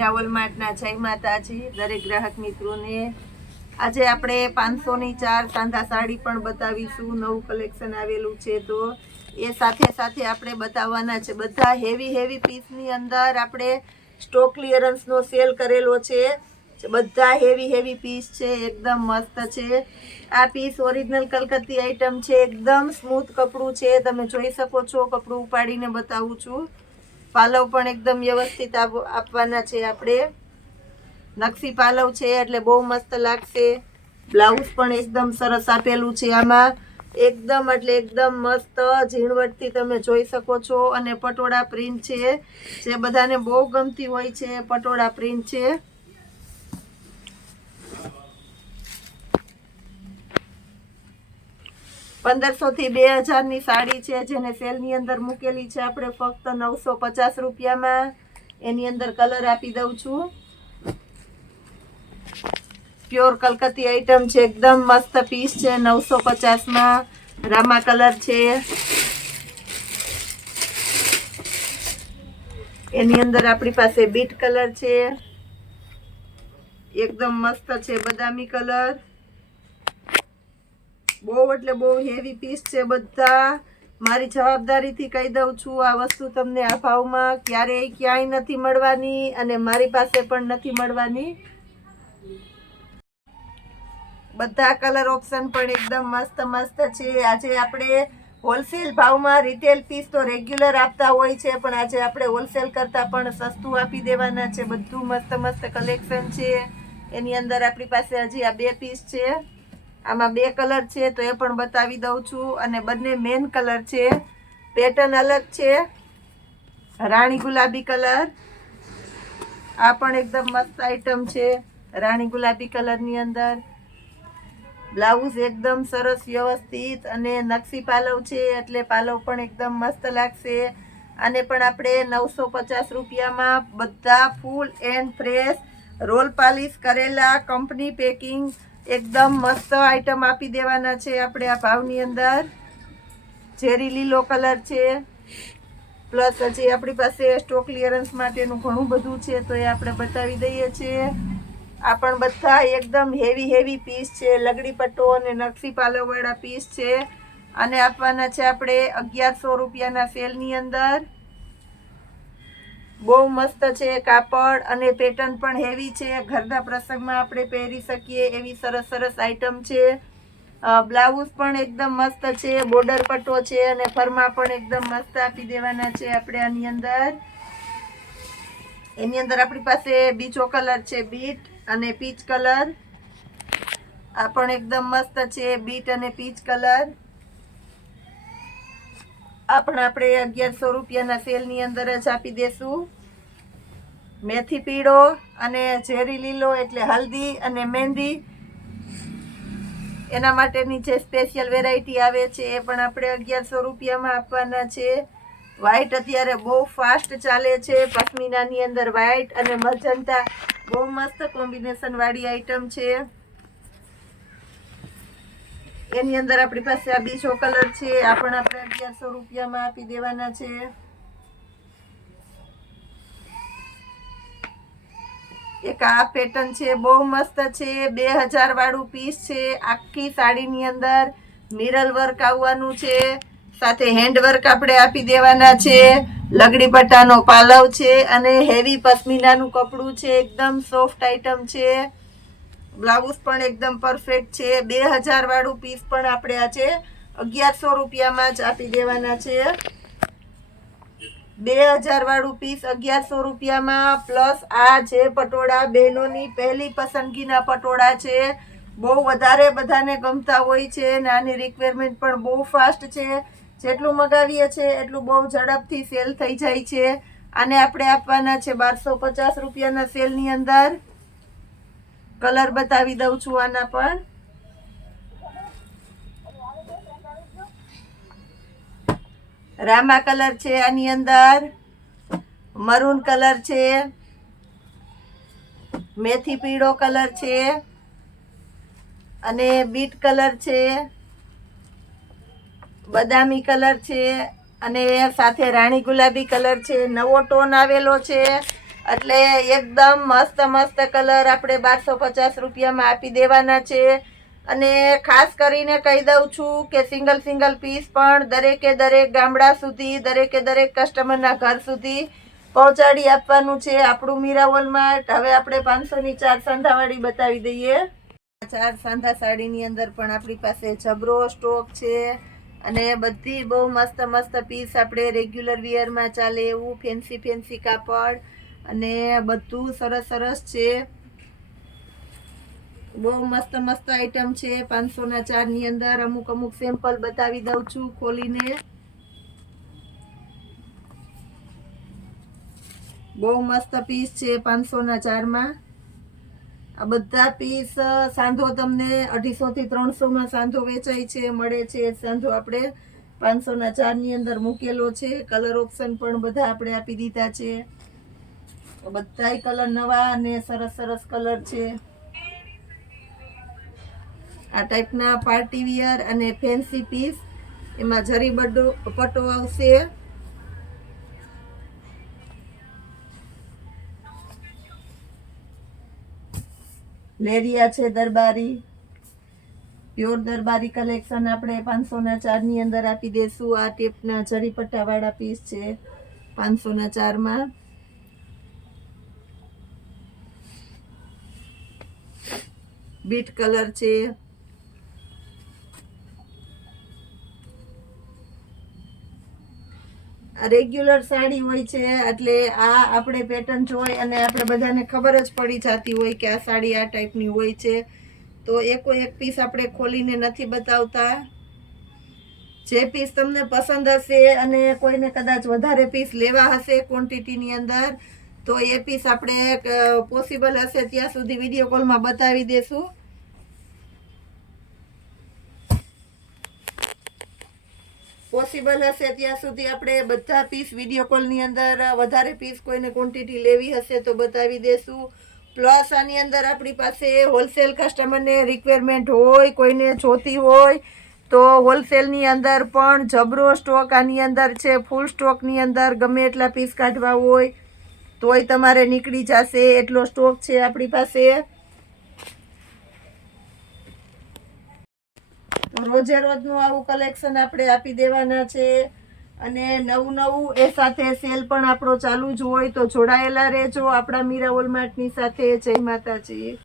મીરા વોલમાર્ટના જય માતાજી દરેક ગ્રાહક મિત્રોને। આજે આપણે 500 ની 4 સાંધા સાડી પણ બતાવીશું। નવું કલેક્શન આવેલું છે તો એ સાથે સાથે આપણે બતાવવાના છે। બધા હેવી પીસની અંદર આપણે સ્ટોક ક્લિયરન્સનો સેલ કરેલો છે। બધા હેવી પીસ છે, એકદમ મસ્ત છે। આ પીસ ઓરિજિનલ કલકત્તી આઈટમ છે, એકદમ સ્મૂથ કપડું છે। તમે જોઈ શકો છો, કપડું ઉપાડીને બતાવું છું। પાલવ પણ એકદમ વ્યવસ્થિત આપવાના છે આપણે। નકશી પાલવ છે એટલે બહુ મસ્ત લાગશે। બ્લાઉઝ પણ એકદમ સરસ આપેલું છે આમાં, એકદમ એટલે એકદમ મસ્ત ઝીણવટથી તમે જોઈ શકો છો। અને પટોળા પ્રિન્ટ છે, જે બધાને બહુ ગમતી હોય છે। પટોળા પ્રિન્ટ છે। ₹1500 થી 2000 ની સાડી છે, જેને સેલની અંદર મૂકેલી છે આપણે ફક્ત 950 રૂપિયામાં। એની અંદર કલર આપી દઉં છું। પ્યોર કલકત્તી આઈટમ છે, એકદમ મસ્ત પીસ છે। 950માં રામા કલર છે, એની અંદર આપણી પાસે બીટ કલર છે, એકદમ મસ્ત છે બદામી કલર। બહુ એટલે બહુ હેવી પીસ છે બધા। મારી જવાબદારીથી કહી દઉં છું, આ વસ્તુ તમને આ ભાવમાં ક્યારેય ક્યાંય નથી મળવાની અને મારી પાસે પણ નથી મળવાની। બધા કલર ઓપ્શન પણ એકદમ મસ્ત છે। આજે આપણે હોલસેલ ભાવમાં રિટેલ પીસ તો રેગ્યુલર આપતા હોય છે, પણ આજે આપણે હોલસેલ કરતાં પણ સસ્તું આપી દેવાના છે। બધું મસ્ત કલેક્શન છે। એની અંદર આપણી પાસે હજી આ 2 પીસ છે, આમાં 2 કલર છે તો એ પણ બતાવી દઉં છું। અને બંને મેન કલર છે, પેટર્ન અલગ છે। રાણી ગુલાબી કલર, આ પણ એકદમ મસ્ત આઈટમ છે। રાણી ગુલાબી કલરની અંદર બ્લાઉઝ એકદમ સરસ વ્યવસ્થિત અને નકશી પાલવ છે, એટલે પાલવ પણ એકદમ મસ્ત લાગશે। આને પણ આપણે 950 રૂપિયામાં બધા ફૂલ એન્ડ ફ્રેશ રોલ પાલિશ કરેલા કંપની પેકિંગ એકદમ મસ્ત આઈટમ આપી દેવાના છે આપણે આ ભાવની અંદર। ઝેરી લીલો કલર છે, પ્લસ હજી આપણી પાસે સ્ટોક ક્લિયરન્સ માટેનું ઘણું બધું છે તો એ આપણે બતાવી દઈએ છીએ। આ પણ બધા એકદમ હેવી પીસ છે, લગડી પટ્ટો અને નકશી પાલવવાળા પીસ છે। અને આપવાના છે આપણે 1100 રૂપિયાના સેલની અંદર। બહુ મસ્ત છે કાપડ અને પેટર્ન પણ હેવી છે, ઘરના પ્રસંગમાં આપણે પહેરી શકીએ એવી સરસ આઈટમ છે। બ્લાઉઝ પણ એકદમ મસ્ત છે, બોર્ડર પટ્ટો છે અને ફરમાં પણ એકદમ મસ્ત આપી દેવાના છે આપણે આની અંદર। એની અંદર આપણી પાસે બીજો કલર છે બીટ અને પીચ કલર, આ પણ એકદમ મસ્ત છે, બીટ અને પીચ કલર। આ પણ આપણે 1100 રૂપિયાના સેલની અંદર જ આપી દેશું। મેથી પીળો અને ઝેરી લીલો એટલે હલ્દી અને મહેંદી, એના માટેની જે સ્પેશિયલ વેરાયટી આવે છે એ પણ આપણે 1100 રૂપિયામાં આપવાના છે। વ્હાઈટ અત્યારે બહુ ફાસ્ટ ચાલે છે, પશ્મિનાની અંદર વ્હાઈટ અને મજંટા બહુ મસ્ત કોમ્બિનેશન વાળી આઈટમ છે। એની અંદર આપણી પાસે આ બીજો કલર છે, આ પણ આપણે 1100 રૂપિયામાં આપી દેવાના છે। એક આ પેટર્ન છે, બહુ મસ્ત છે, 2000 વાળું પીસ છે। આખી સાડીની અંદર મિરર વર્ક આવવાનું છે, સાથે હેન્ડ વર્ક આપણે આપી દેવાના છે। લગડી પટ્ટાનો પાલવ છે અને હેવી પશ્મિનાનું કપડું છે, એકદમ સોફ્ટ આઈટમ છે। બ્લાઉઝ પણ એકદમ પરફેક્ટ છે। 2000 વાળું પીસ પણ આપણે આજે 1100 રૂપિયામાં જ આપી દેવાના છે। 2000 વાળું પીસ 1100 રૂપિયામાં, પ્લસ આ જે પટોળા બહેનોની પહેલી પસંદગીના પટોળા છે, બહુ વધારે બધાને ગમતા હોય છે અને આની રિક્વાયરમેન્ટ પણ બહુ ફાસ્ટ છે। જેટલું મગાવીએ છીએ એટલું બહુ ઝડપથી સેલ થઈ જાય છે। આને આપણે આપવાના છે 1250 રૂપિયાના સેલની અંદર। કલર બતાવી દઉં છું આના પણ, રામા કલર છે, આની અંદર મરૂન કલર છે, મેથી પીળો કલર છે અને બીટ કલર છે, બદામી કલર છે અને સાથે રાણી ગુલાબી કલર છે। નવો ટોન આવેલો છે, એટલે એકદમ મસ્ત મસ્ત કલર આપણે 1250 રૂપિયામાં આપી દેવાના છે. અને ખાસ કરીને કહી દઉં છું કે સિંગલ પીસ પણ દરેક ગામડા સુધી દરેક કસ્ટમરના ઘર સુધી પહોંચાડી આપવાનું છે આપણું મીરા માર્ટ. હવે આપણે 500 ની 4 સાંધાવાળી બતાવી દઈએ. 4 સાંધા સાડીની અંદર પણ આપણી પાસે જબરો સ્ટોક છે અને બધી બહુ મસ્ત પીસ આપણે રેગ્યુલર વિયરમાં ચાલે એવું ફેન્સી કાપડ અને બધું સરસ છે. બહુ મસ્ત આઈટમ છે. 500 ના 4 ની અંદર અમુક સેમ્પલ બતાવી દઉં છું ખોલીને. બહુ મસ્ત પીસ છે 500 ના 4 માં. આ બધા પીસ સાંધો તમને 250 થી 300 માં સાંધો વેચાય છે, મળે છે. સાંધો આપણે 500 ના 4 ની અંદર મૂકેલો છે. કલર ઓપ્શન પણ બધા આપણે આપી દીધા છે. બધાય કલર નવા અને સરસ કલર છે. આ ટાઈપના પાર્ટી વિયર અને ફેન્સી પીસ, એમાં જરી પટ્ટો આવશે. લેરિયા છે દરબારી, પ્યોર દરબારી કલેક્શન આપણે 500 ના 4 ની અંદર આપી દેશું. આ ટેપના જરી પટ્ટા વાળા પીસ છે 500 ના 4 માં. બીટ કલર છે. રેગ્યુલર સાડી હોય છે એટલે આ આપણે પેટર્ન જોઈ અને આપણે બધાને ખબર જ પડી જતી હોય કે આ સાડી આ ટાઈપની હોય છે. તો એક પીસ આપણે ખોલીને નથી બતાવતા. જે પીસ તમને પસંદ હશે અને કોઈને કદાચ વધારે પીસ લેવા હશે ક્વોન્ટિટીની અંદર, તો એ પીસ આપણે પોસિબલ હશે ત્યાં સુધી વિડીયો કોલમાં બતાવી દેશું. પોસિબલ હશે ત્યાં સુધી આપણે બધા પીસ વિડીયો કોલની અંદર વધારે પીસ કોઈને ક્વોન્ટિટી લેવી હશે તો બતાવી દેશું. પ્લસ આની અંદર આપણી પાસે હોલસેલ કસ્ટમરને રિક્વાયરમેન્ટ હોય, કોઈને જોતી હોય તો હોલસેલની અંદર પણ જબરો સ્ટોક આની અંદર છે. ફૂલ સ્ટોકની અંદર ગમે એટલા પીસ કાઢવા હોય તોય તમારે નીકળી જશે એટલો સ્ટોક છે આપણી પાસે. રોજે રોજનું આવું કલેક્શન આપણે આપી દેવાના છે. અને નવું એ સાથે સેલ પણ આપણો ચાલુ જ હોય તો જોડાયેલા રહેજો આપણા મીરા માર્ટની સાથે. જય માતાજી.